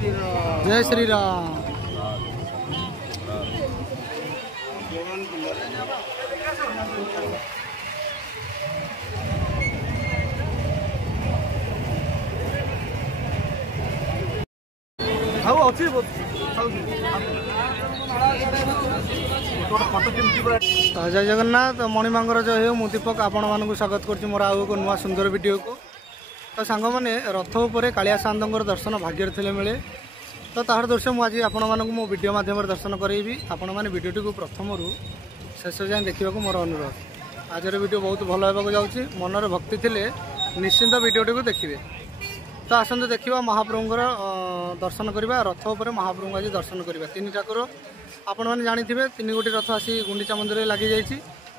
जय श्री राम। जय जगन्नाथ मणिमांगर जय हो। मु दीपक आपण मानक स्वागत कर मोर आउ एक नुआ सुंदर वीडियो को। तो सांग मैंने रथ उपर कालिया सानंदर दर्शन भाग्य थे मिले तो तार दृश्य मुझे आपण मानक मो वीडियो माध्यम दर्शन करेबी। आपण मैंने वीडियोटी को प्रथम रु शेष जाए देखा मोर अनुरोध। आज वीडियो बहुत भल होगा जाऊँगी। मनर भक्ति थिले निश्चिंत वीडियोटी को देखिए। तो आसतु देखा महाप्रभुर दर्शन करवा। रथ उपर महाप्रभु आज दर्शन करवा। तीन ठाकुर आपण मैंने जानी तीन गोटी रथ आसी गुंडीचा मंदिर लगी जाइए।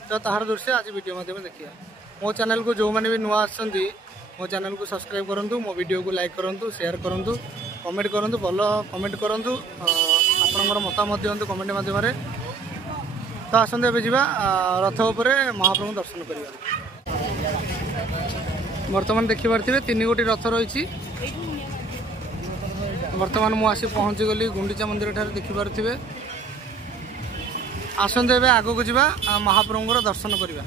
तो तार दृश्य आज वीडियो माध्यम देखिए। मो चैनल को जो मैंने भी नुआ आसछन्ती मो चैनल को सब्सक्राइब करूँ, मो वीडियो को लाइक करूँ, शेयर करूँ, कमेंट करूँ, भल कमेंट करूँ, आपणकर मतामत दिंतु कमेंट माध्यम। तो आसतु ए जा रथ उपर महाप्रभु दर्शन करवा। बर्तमान देखिपे तीन गोटी रथ रही। बर्तमान मुझे पहुँची गली गुंडीचा मंदिर ठारे देखिपे। आसतु ए आग को जा महाप्रभुर दर्शन करवा।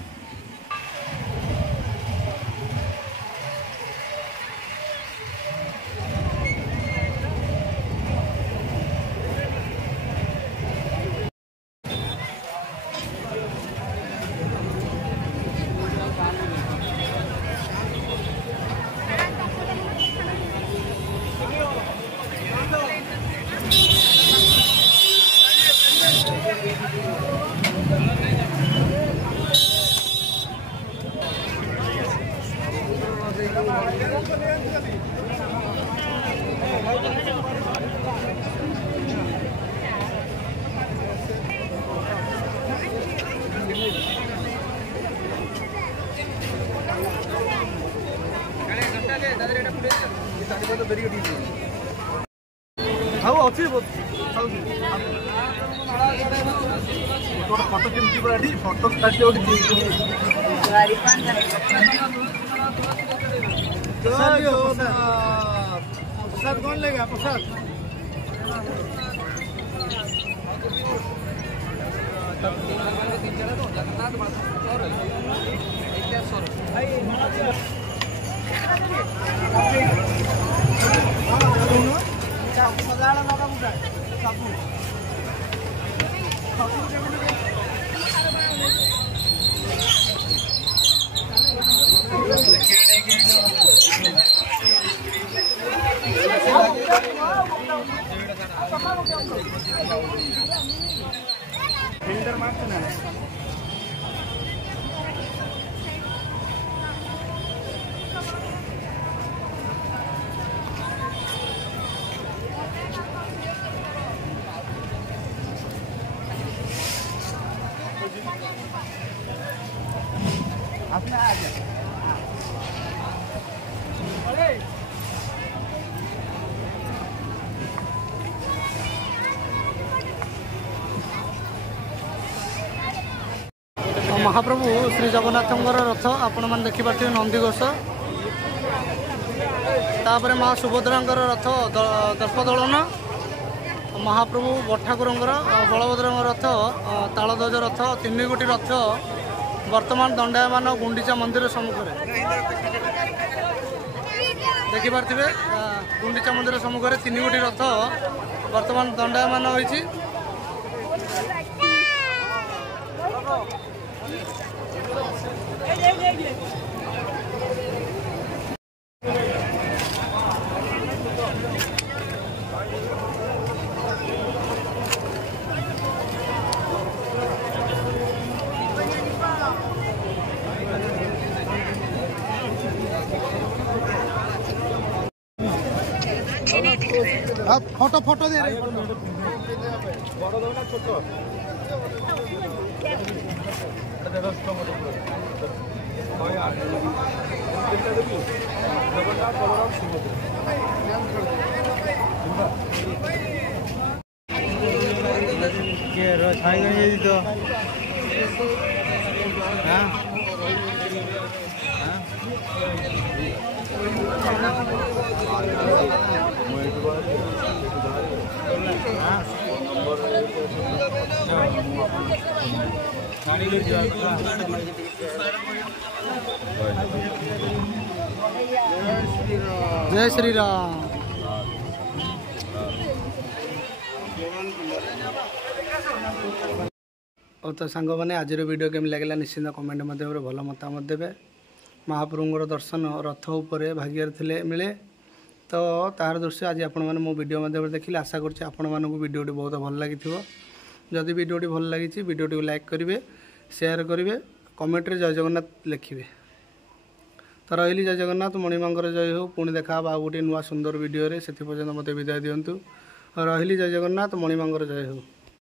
प्रसाद कौन लेगा? प्रसाद फिल्टर मारते ना। अपना आ गया। महाप्रभु श्री जगन्नाथंकर रथ आपण मैंने देखिपे नंदीघोष। तापर माँ सुभद्रांकर रथ दर्पदलन। महाप्रभु बठाकुर बलभद्र रथ तालध्वज रथ तीन गोटी रथ वर्तमान दंडायमान गुंडीचा मंदिर सम्मुखें देखिपे। गुंडीचा मंदिर सम्मुखें तीन गोटी रथ वर्तमान दंडायमान होइछि। फोटो फोटो दे जय श्री राम। और तो सांग मैंने आज वीडियो केमी लगे निश्चिंत कमेंट माध्यम भल मतामत देवे। महाप्रभुर दर्शन रथ उपर भाग्य थे मिले तो तार दृश्य आज आपण मैंने मो वीडियो माध्यम देखिले। आशा करुँच आपण मानक वीडियोटी बहुत भल लगी। जदि वीडियोटी भल लगी वीडियोटी को लाइक करेंगे, शेयर करेंगे, कमेंट रे जय जगन्नाथ लिखिए। तो रही जय जगन्नाथ। मणिमांगर जय हो। पुणी देखा आ गोटे नुआ सुंदर वीडियो से पर्यटन मत विदाय दिंतु। रही जय जगन्नाथ। मणिमांगर जय हो।